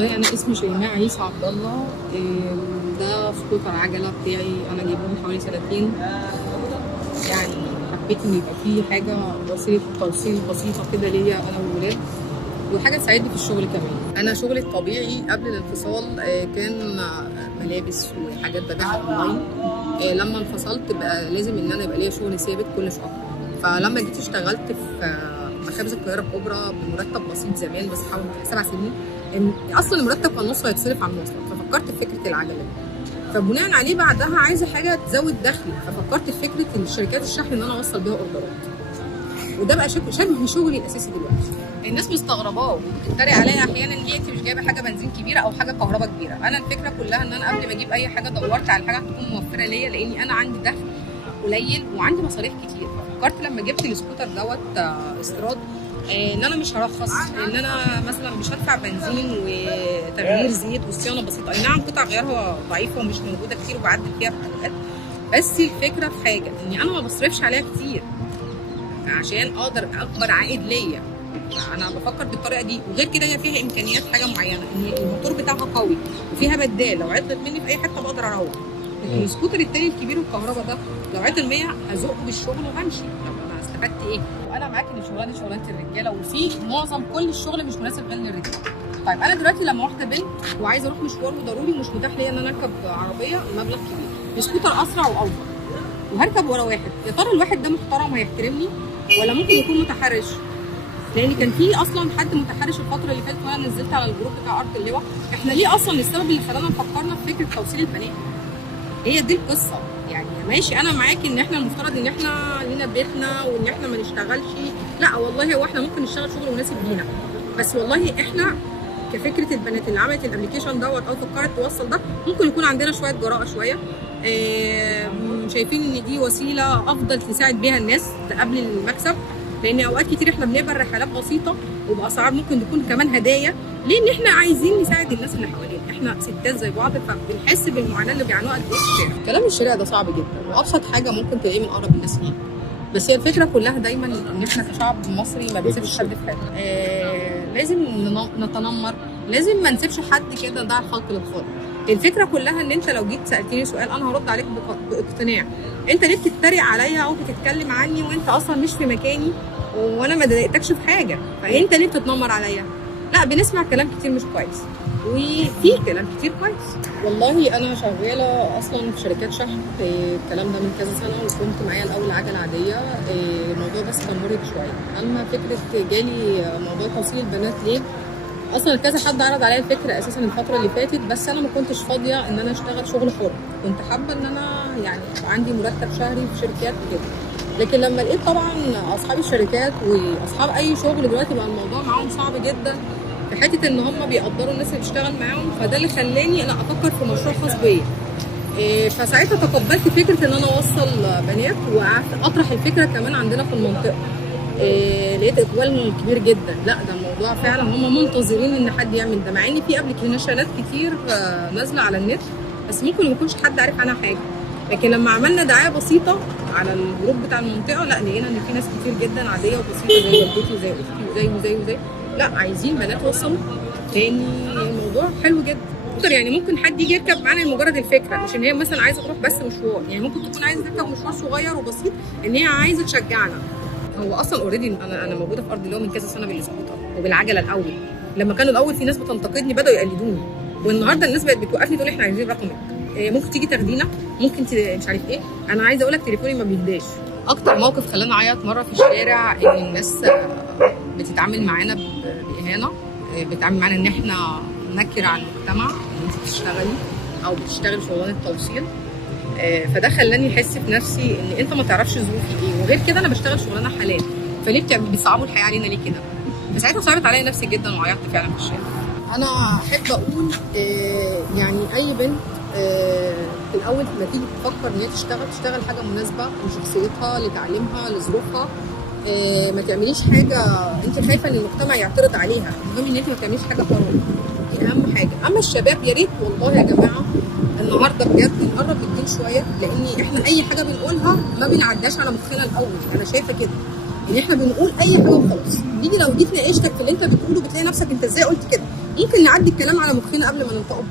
والله انا اسمي شيماء عيسى عبد الله. ده سكوتر عجله بتاعي انا جايبه من حوالي سنتين. يعني حبيت ان يبقى فيه حاجه وسيله توصيل بسيطه كده ليا انا والولاد، وحاجه تساعدني في الشغل كمان. انا شغلي الطبيعي قبل الانفصال كان ملابس وحاجات ببيعها اونلاين. لما انفصلت بقى لازم ان انا يبقى ليا شغل ثابت كل شهر. فلما جيت اشتغلت في مخابز القاهره الكبرى بمرتب بسيط زمان، بس حوالي 7 سنين، ان اصلا المرتب كان نصه هيتصرف على المواصلات، ففكرت في فكره العجله دي. فبناء عليه بعدها عايزه حاجه تزود دخلي، ففكرت في فكره ان شركات الشحن ان انا اوصل بيها اوردرات. وده بقى شبه شغلي الاساسي دلوقتي. الناس مستغرباه وبتتريق عليا احيانا ليه انت مش جايبه حاجه بنزين كبيره او حاجه كهرباء كبيره. انا الفكره كلها ان انا قبل ما اجيب اي حاجه دورت على حاجه تكون موفره ليا، لاني انا عندي دخل قليل وعندي مصاريف كتير. ففكرت لما جبت السكوتر دوت استيراد ان انا مش هرخص، ان انا مثلا مش هدفع بنزين وتغيير زيت وصيانه بسيطه. اي نعم قطع غيارها ضعيفه ومش موجوده كتير وبعدل فيها في اوقات، بس الفكره في حاجه اني انا ما بصرفش عليها كتير عشان اقدر اكبر عائد ليا. انا بفكر بالطريقه دي. وغير كده هي فيها امكانيات حاجه معينه، ان الموتور بتاعها قوي وفيها بدال لو عطلت مني في اي حته بقدر اروح. لكن السكوتر التاني الكبير والكهرباء ده لو عطل 100 هزقه بالشغل وهمشي. طب انا استفدت ايه؟ وانا معاك ان الشغلانه دي شغلانه الرجاله، وفي معظم كل الشغل مش مناسب غير للرجاله. طيب انا دلوقتي لما واحده بنت وعايزه اروح مشوار وضروري ومش متاح ليا ان انا اركب عربيه مبلغ كبير، السكوتر اسرع واوفر وهركب ورا واحد. يا ترى الواحد ده محترم هيحترمني ولا ممكن يكون متحرش؟ لان كان في اصلا حد متحرش الفتره اللي فاتت وانا نزلت على الجروب بتاع ارض اللواء. احنا ليه اصلا السبب اللي خلانا فكرنا في فكره توصيل البنات؟ هي دي القصه. يعني ماشي انا معاكي ان احنا المفترض ان احنا لينا بيتنا وان احنا ما نشتغلش. لا والله هو احنا ممكن نشتغل شغل مناسب لينا، بس والله احنا كفكره البنات اللي عملت الابلكيشن دوت او فكرت توصل ده ممكن يكون عندنا شويه جراءه شويه. شايفين ان دي وسيله افضل تساعد بيها الناس قبل المكسب، لان اوقات كتير احنا بنقبل رحلات بسيطه وباسعار ممكن تكون كمان هدايا، لان احنا عايزين نساعد الناس اللي حوالينا. احنا ستات زي بعض فبنحس بالمعاناه اللي بيعانوها قد ايه في الشارع. كلام الشارع ده صعب جدا، وابسط حاجه ممكن تلاقيه من اقرب الناس لينا. بس هي الفكره كلها دايما ان احنا كشعب مصري ما بنسيبش حد في حاله. لازم نتنمر، لازم ما نسيبش حد كده دع الخلق للخالق. الفكره كلها ان انت لو جيت سالتني سؤال انا هرد عليك باقتناع. انت ليه بتتريق عليا او بتتكلم عني وانت اصلا مش في مكاني وانا ما ضايقتكش في حاجه؟ فانت ليه بتتنمر عليا؟ لا، بنسمع كلام كتير مش كويس وفي كلام كتير كويس. والله انا شغاله اصلا في شركات شحن الكلام ده من كذا سنه، وكنت معايا الاول عجله عاديه. الموضوع بس كان مرهق شويه. اما فكره جالي موضوع توصيل البنات ليه، اصلا كذا حد عرض عليا الفكره اساسا الفتره اللي فاتت، بس انا ما كنتش فاضيه ان انا اشتغل شغل حر. كنت حابه ان انا يعني عندي مرتب شهري في شركات وكده. لكن لما لقيت طبعا اصحاب الشركات واصحاب اي شغل دلوقتي بقى الموضوع معاهم صعب جدا في حته ان هم بيقدروا الناس اللي بتشتغل معاهم، فده اللي خلاني انا افكر في مشروع خاص بيا. فساعتها تقبلت فكره ان انا اوصل بنات واطرح الفكره كمان عندنا في المنطقه. لقيت اقبال كبير جدا. لا ده الموضوع فعلا هم منتظرين ان حد يعمل ده، مع ان في ابلكيشنات كتير نازله على النت بس ممكن ما يكونش حد عارف عنها حاجه. لكن لما عملنا دعايه بسيطه على الجروب بتاع المنطقه، لا لقينا ان في ناس كتير جدا عاديه وبسيطه زي والدتي وزي اختي وزي لا عايزين بنات وصلوا تاني. الموضوع حلو جدا. يعني ممكن حد يجي يركب معانا لمجرد الفكره، مش ان هي مثلا عايزه تروح بس مشوار. يعني ممكن تكون عايزه تركب مشوار صغير وبسيط ان هي عايزه تشجعنا. هو اصلا اوريدي انا موجوده في ارض اللواء من كذا سنه بالسكوتر وبالعجله. الاول لما كانوا الاول في ناس بتنتقدني بداوا يقلدوني، والنهارده الناس بقت بتوقفني تقول احنا عايزين رقمك، ممكن تيجي تاخدينا، ممكن مش عارف ايه. انا عايزه اقول لك تليفوني ما بيهداش. اكتر موقف خلاني اعيط مره في الشارع ان الناس بتتعامل معانا باهانه، بتتعامل معانا ان احنا نكر على المجتمع ان انت بتشتغلي او بتشتغلي شغلانه توصيل. فده خلاني احس في نفسي ان انت ما تعرفش ظروفي ايه، وغير كده انا بشتغل شغلانه حلال، فليه بيصعبوا الحياه علينا ليه كده؟ فساعتها صعبت عليا نفسي جدا وعيطت فعلا في الشارع. انا احب اقول يعني اي بنت في الاول لما تيجي تفكر ان هي تشتغل حاجه مناسبه لشخصيتها لتعليمها لظروفها. ما تعمليش حاجه انت خايفه ان المجتمع يعترض عليها. المهم ان انت ما تعمليش حاجه حرام، دي اهم حاجه. اما الشباب يا ريت والله يا جماعه النهارده بجد نقرب للدين شويه، لان احنا اي حاجه بنقولها ما بنعداش على مخنا الاول. انا شايفه كده يعني احنا بنقول اي حاجه وخلاص. نيجي لو جيت ناقشتك في اللي انت بتقوله بتلاقي نفسك انت ازاي قلت كده، ممكن نعدي الكلام على مخنا قبل ما ننطقه.